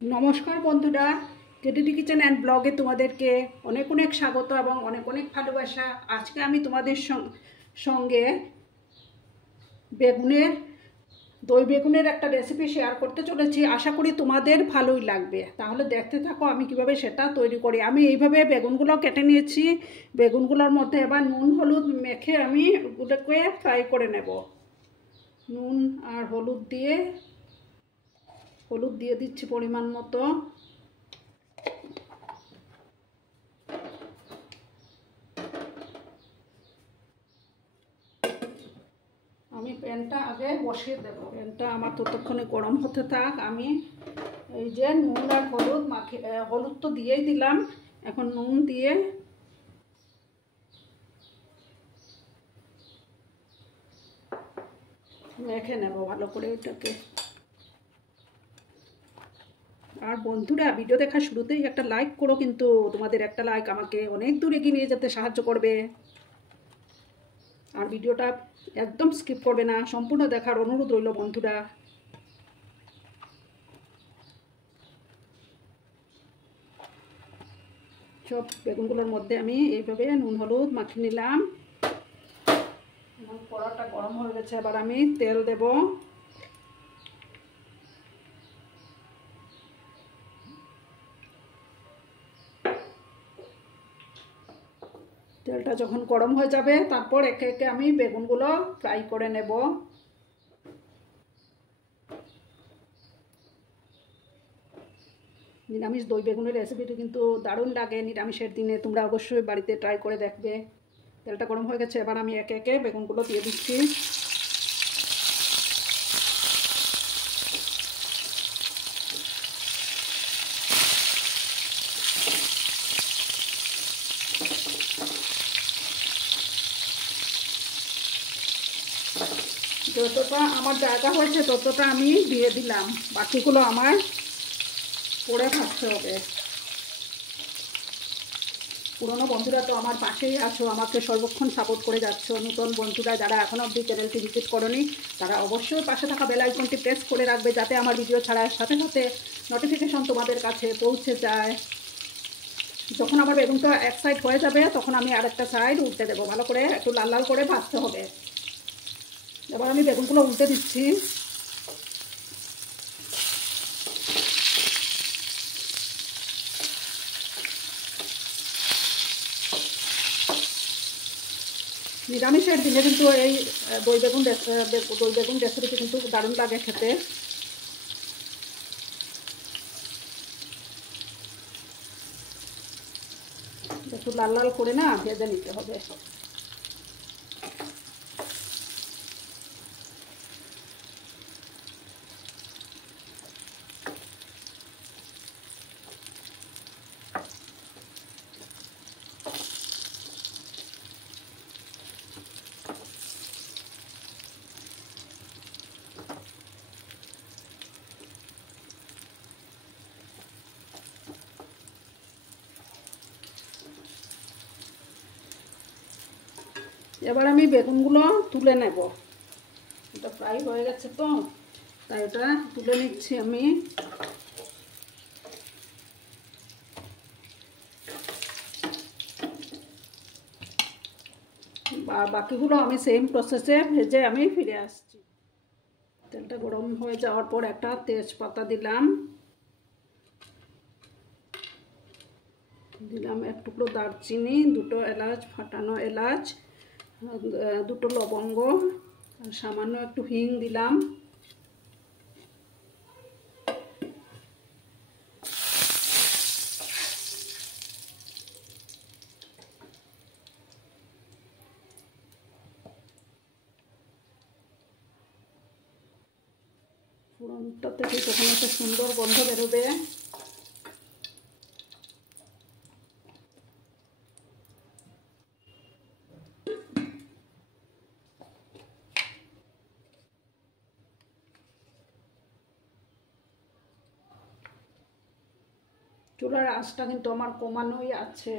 नमस्कार बंधुरा केटीडी kitchen and ब्लगे तुम्हादेरके अनेक अनेक स्वागत और अनेक अनेक भालोबासा। आज के आमी तुम्हादेर संगे बेगुनेर दई बेगुनेर एक रेसिपि शेयर करते चलेछि। आशा करी तुम्हादेर भालोई लागबे। ताहले देखते थाको आमी किभाबे सेटा तैरी करी। आमी एइभाबे बेगुनगुलो केटे निয়েছি। बेगुनगुलोर मধ্যে एबार नुन हलुद मेखे आमी एগুলোকে फ्राई करे नेब। नुन और हलुद दिए दिচ্ছি परिमाण मतो। আমি প্যানটা আগে বসিয়ে দেব। প্যানটা আমার ততক্ষণে গরম হতে থাক। আমি এই যে নুন আর হলুদ হলুদ তো দিয়েই দিলাম, এখন নুন দিয়ে মেখে নেব ভালো করে এটাকে। আর বন্ধুরা ভিডিও দেখা শুরুতেই একটা লাইক করো, কিন্তু তোমাদের একটা লাইক আমাকে অনেক দূর এগিয়ে নিয়ে যেতে সাহায্য করবে। আর ভিডিওটা একদম স্কিপ করবে না, সম্পূর্ণ দেখার অনুরোধ রইল বন্ধুরা। সব বেগুনগুলোর মধ্যে আমি এইভাবে নুন হলুদ মাখিয়ে নিলাম। কড়াটা গরম হয়ে গেছে, এবার আমি তেল দেব। তেলটা যখন গরম হয়ে যাবে তারপর একে একে আমি বেগুনগুলো ফ্রাই করে নেব। নিরামিষ দই বেগুনের রেসিপিটি কিন্তু দারুণ লাগে। নিরামিষের দিনে তোমরা অবশ্যই বাড়িতে ট্রাই করে দেখবে। তেলটা গরম হয়ে গেছে, এবার আমি একে একে বেগুনগুলো দিয়ে দিচ্ছি। যতটা আমার জায়গা হয়েছে ততটা আমি দিয়ে দিলাম, বাকিগুলো আমার পরে ভাজতে হবে। পুরনো বন্ধুরা তো আমার পাশেই আছো, আমাকে সর্বক্ষণ সাপোর্ট করে যাচ্ছ। নতুন বন্ধুরা যারা এখনও অবধি চ্যানেলটি ভিজিট করোনি তারা অবশ্যই পাশে থাকা বেল আইকনটি প্রেস করে রাখবে, যাতে আমার ভিডিও ছাড়ার সাথে সাথে নোটিফিকেশন তোমাদের কাছে পৌঁছে যায়। যখন আমার বেগুনটা এক সাইড হয়ে যাবে তখন আমি আরেকটা সাইড উল্টে দেবো। ভালো করে একটু লাল লাল করে ভাজতে হবে। এবার আমি বেগুনগুলো উল্টে দিচ্ছি। নিরামিষের দিনে কিন্তু এই দই বেগুন রেসিপিটি কিন্তু দারুণ লাগে খেতে। একটু লাল লাল করে না ভেজে নিতে হবে। এবার আমি বেগুনগুলো তুলে নেব। এটা ফ্রাই হয়ে গেছে তো, তাই এটা তুলে নিচ্ছি আমি। বাকিগুলো আমি সেম প্রসেসে ভেজে আমি ফিরে আসছি। তেলটা গরম হয়ে যাওয়ার পর একটা তেজপাতা দিলাম, এক টুকরো দারচিনি, দুটো এলাচ, ফাটানো এলাচ, দুটো লবঙ্গ, আর সামান্য একটু হিং দিলাম। ফোড়নটা থেকে তখন একটা সুন্দর গন্ধ বেরোবে। চুলার আঁচটা কিন্তু আমার কমানোই আছে।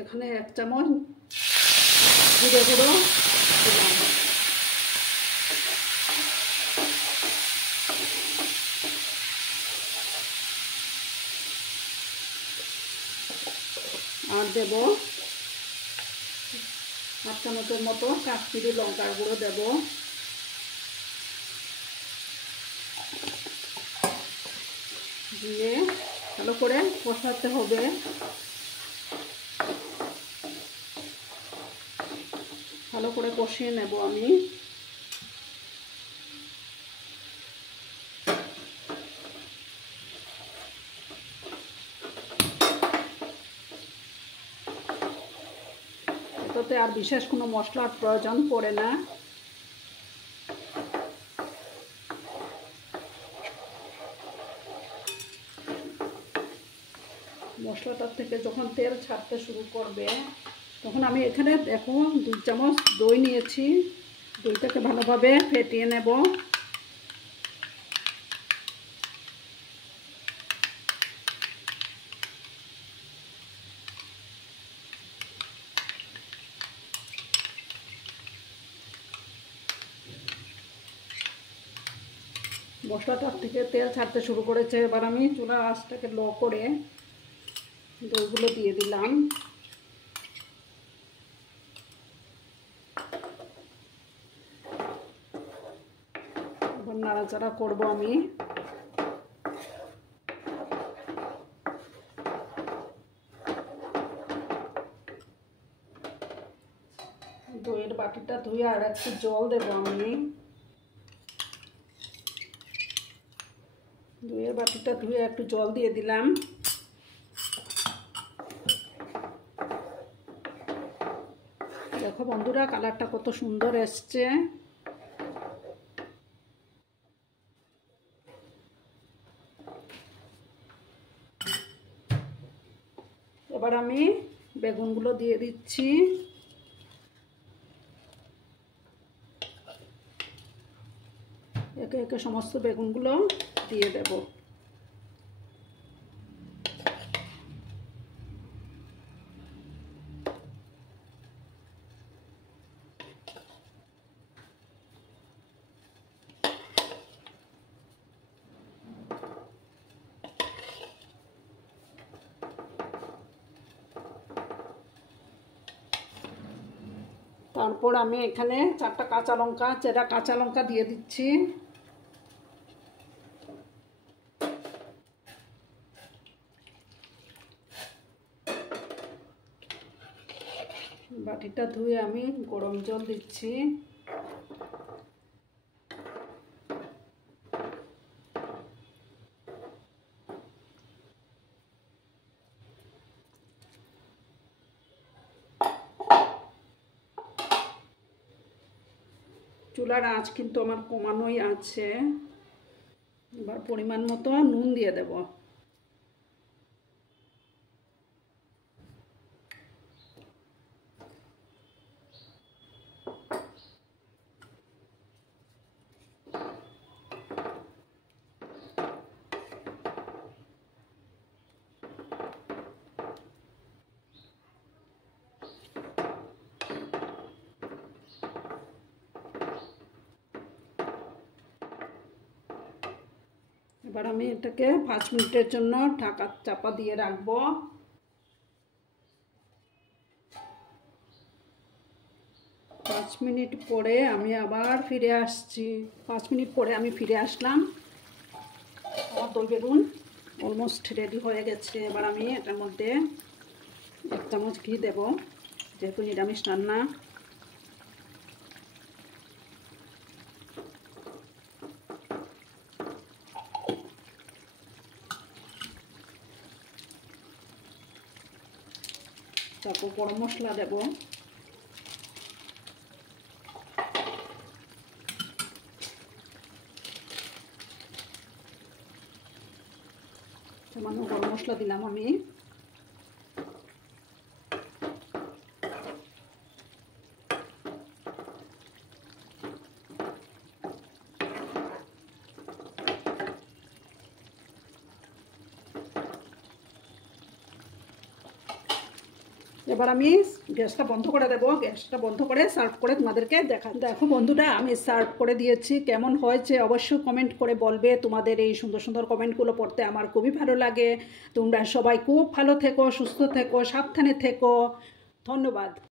এখানে 1 চামচ জিরে গুঁড়ো দিলাম, আর দেব 1 চামচের মতো কাশ্মীরি লঙ্কার গুঁড়ো দেব, দিয়ে ভালো করে কষাতে হবে। ভালো করে কষিয়ে নেব আমি। এটাতে আর বিশেষ কোনো মশলার প্রয়োজন পড়ে না। মশলাটার থেকে যখন তেল ছাড়তে শুরু করবে তখন আমি এখানে দেখো 2 চামচ দই নিয়েছি। দইটাকে ভালোভাবে ফেটিয়ে নেব। মশলাটার থেকে তেল ছাড়তে শুরু করেছে। এবার আমি চুলার আঁচটাকে লো করে দইগুলো দিয়ে দিলাম। এবার নাড়াচাড়া করব আমি। দইয়ের বাটিটা ধুয়ে আর একটু জল দেবো আমি। দইয়ের বাটিটা ধুয়ে একটু জল দিয়ে দিলাম। দেখো বন্ধুরা, কালারটা কত সুন্দর এসছে। এবার আমি বেগুনগুলো দিয়ে দিচ্ছি। একে একে সমস্ত বেগুনগুলো দিয়ে দেব। তারপর আমি এখানে 4টা কাঁচা লঙ্কা, চেরা কাঁচা লঙ্কা দিয়ে দিচ্ছি। বাটিটা ধুয়ে আমি গরম জল দিচ্ছি। চুলার আঁচ কিন্তু আমার কমানোই আছে। এবার পরিমাণ মতো নুন দিয়ে দেব। এবার আমি এটাকে 5 মিনিটের জন্য ঢাকা চাপা দিয়ে রাখবো। 5 মিনিট পরে আমি আবার ফিরে আসছি। 5 মিনিট পরে আমি ফিরে আসলাম। আমার দই বেগুন অলমোস্ট রেডি হয়ে গেছে। এবার আমি এটার মধ্যে 1 চামচ ঘি দেব, যেহেতু নিরামিষ রান্না। তারপর গরম মশলা দেব। সামান্য গরম মশলা দিলাম আমি। এবার আমি গ্যাসটা বন্ধ করে দেবো, গ্যাসটা বন্ধ করে সার্ভ করে তোমাদেরকে দেখো বন্ধুরা, আমি সার্ভ করে দিয়েছি। কেমন হয়েছে অবশ্যই কমেন্ট করে বলবে। তোমাদের এই সুন্দর সুন্দর কমেন্টগুলো পড়তে আমার খুবই ভালো লাগে। তোমরা সবাই খুব ভালো থেকো, সুস্থ থেকো, সাবধানে থেকো। ধন্যবাদ।